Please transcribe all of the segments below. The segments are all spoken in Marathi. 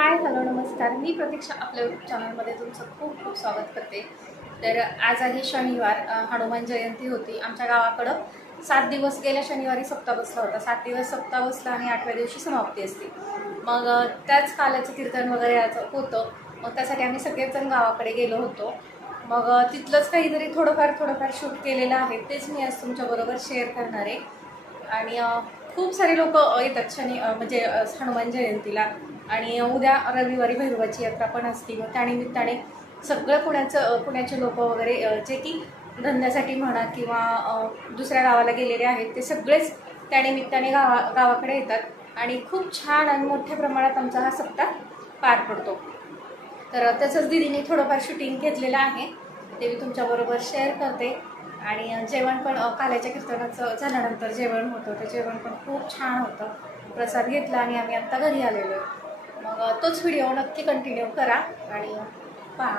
हाय हॅलो नमस्कार, मी प्रतीक्षा आपल्या यूट्यूब चॅनलमध्ये तुमचं खूप खूप स्वागत करते। तर आज आहे शनिवार, हनुमान जयंती होती आमच्या गावाकडं। 7 दिवस गेल्या शनिवारी सप्ताह बसला होता। 7 दिवस सप्ताह बसला आणि 8व्या दिवशी समाप्ती असते। मग त्याच कालाचं कीर्तन वगैरे याचं होतं। मग त्यासाठी आम्ही सगळेजण गावाकडे गेलो होतो। मग तिथलंच काहीतरी थोडंफार शूट केलेलं आहे, तेच मी आज तुमच्याबरोबर शेअर करणार आहे। आणि खूप सारे लोक येतात म्हणजे हनुमान जयंतीला। आणि उद्या रविवारी भैरवाची यात्रा पण असते। मग त्यानिमित्ताने सगळं पुण्याचे लोक वगैरे जे की धंद्यासाठी म्हणा किंवा दुसऱ्या गावाला गेलेले आहेत, ते सगळेच त्यानिमित्ताने गावाकडे येतात आणि खूप छान आणि मोठ्या प्रमाणात आमचा हा सप्ताह पार पडतो। तर त्याचंच दीदीने थोडंफार शूटिंग घेतलेलं आहे, ते मी तुमच्याबरोबर शेअर करते। आणि जेवण पण काल्याच्या कीर्तनाचं झाल्यानंतर जेवण होतं, ते जेवण पण खूप छान होतं। प्रसाद घेतला आणि आम्ही आत्ता घरी आलेलो। मग तोच व्हिडिओ नक्की कंटिन्यू करा आणि पहा।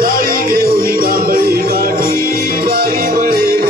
जाई घेऊन कांबळी काठी जाई बळे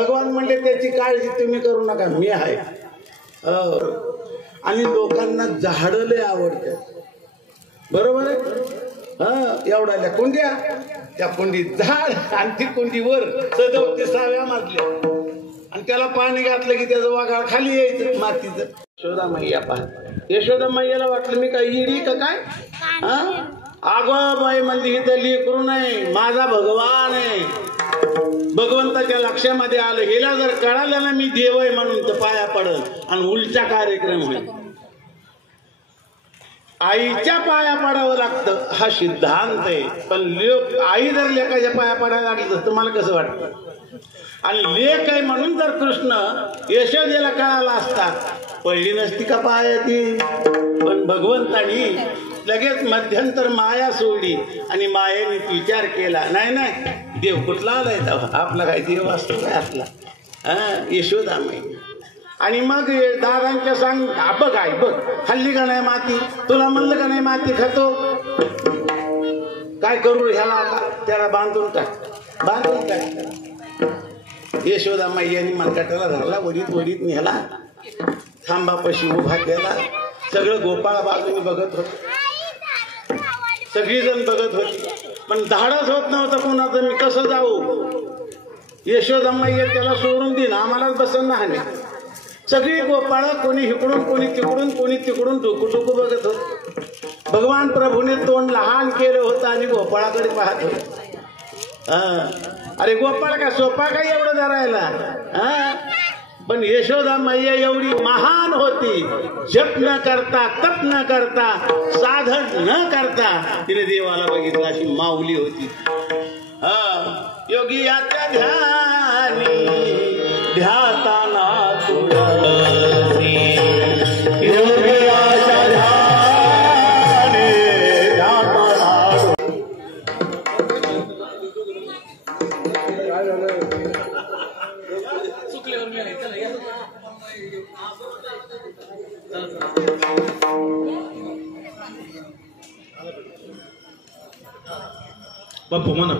भगवान म्हणले त्याची काळजी तुम्ही करू नका, मी आहे. आणि लोकांना झाडं लय आवडते, बरोबर आहे. एवढ्या कुंड्या, त्या कुंडीत झाड आणि ती कुंडी वर सजवते 6व्या मजल्या, आणि त्याला पाणी घातलं की त्याचं वाघाळ खाली यायचं मातीचं. यशोदा मैया पहा, यशोदा मैयाला वाटलं मी काय येडी का काय. आगो बाई म्हणजे इथं लेकरू नाही, माझा भगवान आहे. भगवंताच्या लक्षामध्ये आलं, हिला जर कळालं ना मी देव आहे म्हणून तर पाया पडल आणि उलटा कार्यक्रम होईल. आईच्या पाया पडावं लागतं हा सिद्धांत आहे. पण लोक आई जर लेकाच्या पाया पडायला लागली तर तुम्हाला कसं वाटतं. आणि लेक आहे म्हणून जर कृष्ण यशोदेला कळाला असता पडली नसती का पाया ती. पण भगवंतानी लगेच मध्यंतर माया सोडली आणि मायेने विचार केला, नाही नाही देव कुठला आलाय आपला, काय देव असतो काय आपला. यशोदा मैया. आणि मग दादांच्या सांग बघ आई बघ, खाल्ली का नाही माती, तुला म्हणलं का नाही माती खातो, काय करू ह्याला आता, त्याला बांधून टाक, बांधून टाक. यशोदा मैयानी मनकाटाला धरला, वरीत वरीत नेला, खांबापाशी उभा केला. सगळं गोपाळ बाजूने बघत होत, सगळीजण बघत होती, पण धाडच होत नव्हतं कोणाचं, मी कसं जाऊ. यशोदा मैया त्याला सोडून देईन, आम्हालाच बसन ना हाणे. सगळी गोपाळ कोणी इकडून कोणी तिकडून कोणी तिकडून डोकू डोकू बघत होत. भगवान प्रभूने तोंड लहान केलं होतं आणि गोपाळाकडे पाहत होत. अरे गोपाळ का सोपा काय एवढं धरायला. पण यशोदा मैया एवढी महान होती, जप न करता तप न करता साधन न करता तिने देवाला बघितलं, अशी माऊली होती. योगी याच्या ध्यानी ध्याताना तुळसी, योगी याच्या ध्यानी ध्याताना. बापू म्हणा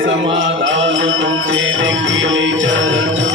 समाधान तुमचे देखील चरण